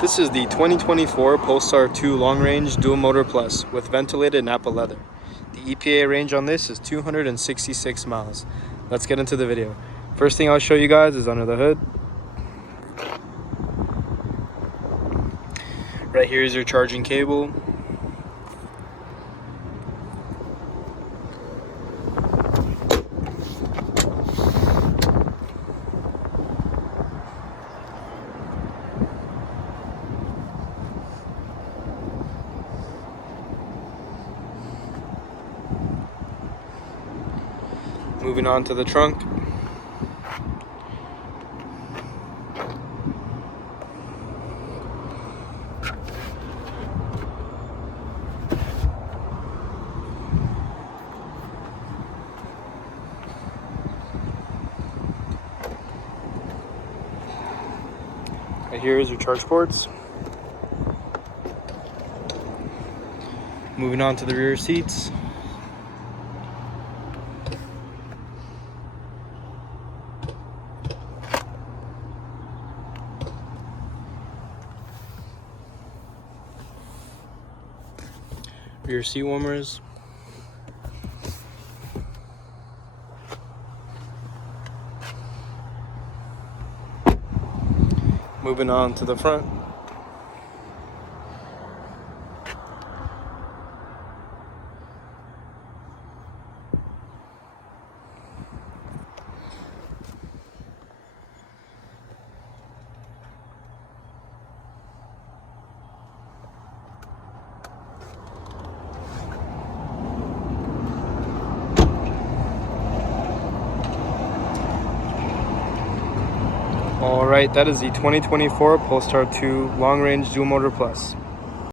This is the 2024 Polestar 2 Long Range Dual Motor Plus with ventilated Nappa Leather. The EPA range on this is 266 miles. Let's get into the video. First thing I'll show you guys is under the hood. Right here is your charging cable. Moving on to the trunk. Right here is your charge ports. Moving on to the rear seats. Rear seat warmers. Moving on to the front. Alright, that is the 2024 Polestar 2 Long Range Dual Motor Plus.